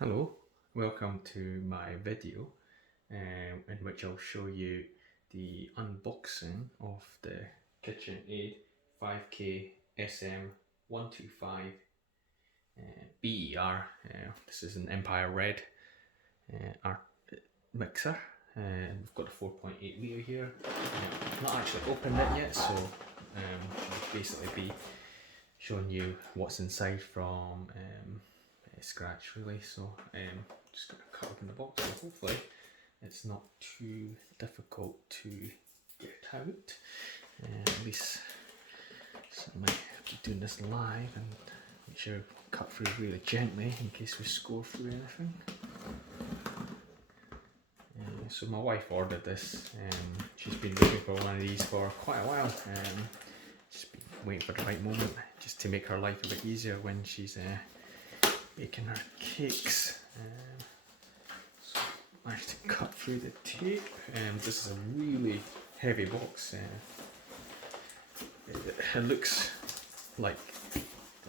Hello, welcome to my video in which I'll show you the unboxing of the KitchenAid 5KSM125 BER. This is an Empire Red art mixer. We've got a 4.8 litre here. I've not actually opened it yet, so I'll basically be showing you what's inside from scratch really. So just going to cut open the box, so hopefully it's not too difficult to get out. At least so I might have to be doing this live and make sure I cut through really gently in case we score through anything. So my wife ordered this. She's been looking for one of these for quite a while. Just been waiting for the right moment just to make her life a bit easier when she's baking her cakes. So I managed to cut through the tape. This is a really heavy box. It looks like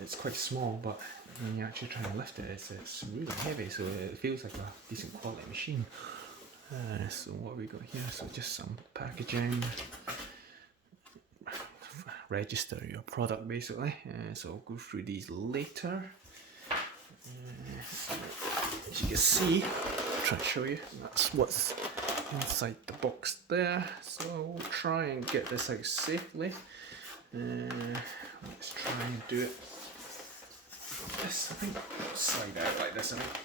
it's quite small, but when you actually try and lift it, it's really heavy, so it feels like a decent quality machine. So what have we got here? So just some packaging. Register your product basically. So I'll go through these later. So as you can see, I'll try and show you, that's what's inside the box there. So we'll try and get this out safely. Let's try and do it. This, I think, slide out like this, I think.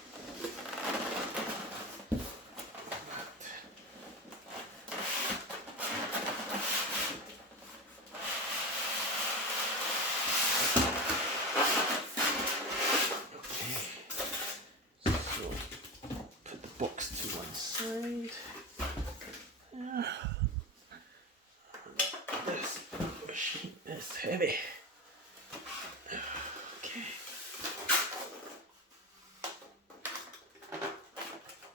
Side. This machine is heavy. Okay.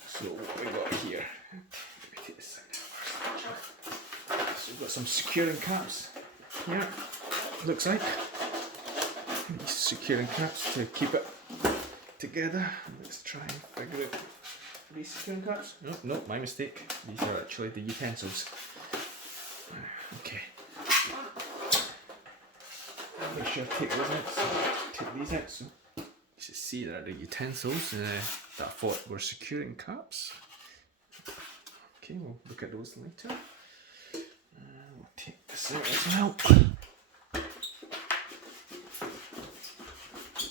So what we got here? Let me take this side first. So we've got some securing caps here. Looks like these securing caps to keep it together. Let's try and figure it. These securing caps? No, my mistake. These are actually the utensils. Okay. Make sure I take those out. So take these out. So you should see that are the utensils that I thought were securing caps. Okay, we'll look at those later. We'll take this out as well.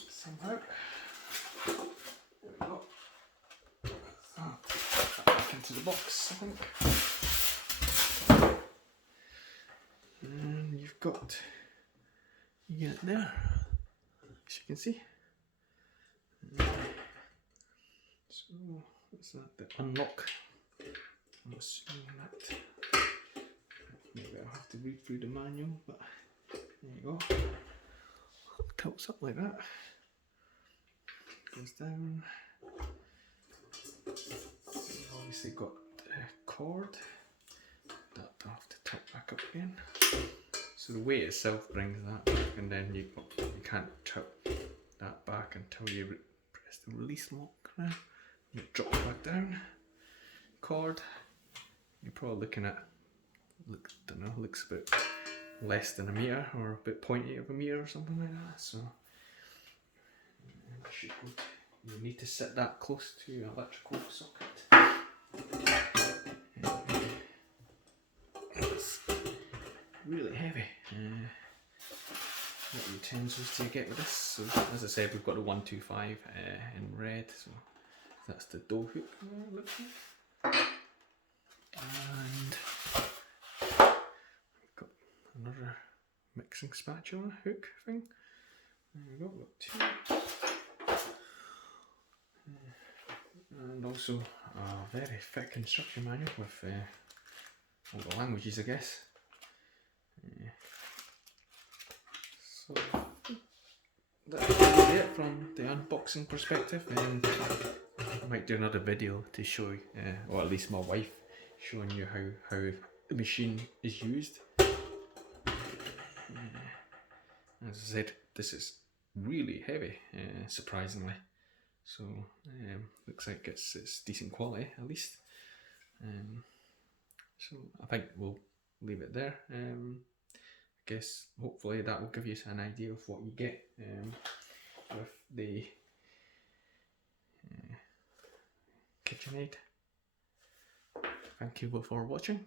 Somehow. Into the box, I think. And you've got you get it there, as you can see. So what's that? The unlock. I'm assuming that maybe I'll have to read through the manual, but there you go. Tilts up like that. Goes down. Obviously got the cord that I'll have to tuck back up again. So the weight itself brings that back, and then you can't tuck that back until you press the release lock there. It drops back down. Cord, you're probably looking at, don't know, looks a bit less than a metre or a bit pointy of a metre or something like that. So you need to set that close to an electrical socket. It's really heavy. What utensils do you get with this? So as I said, we've got the 125 in red, so that's the dough hook it looks like. And we've got another mixing spatula hook thing. There we go, got two. And also a very thick instruction manual with all the languages, I guess. So that's really it from the unboxing perspective, and I might do another video to show you, or at least my wife showing you how the machine is used. As I said, this is really heavy, surprisingly. So looks like it's decent quality at least. So I think we'll leave it there. I guess hopefully that will give you an idea of what you get with the KitchenAid. Thank you for watching.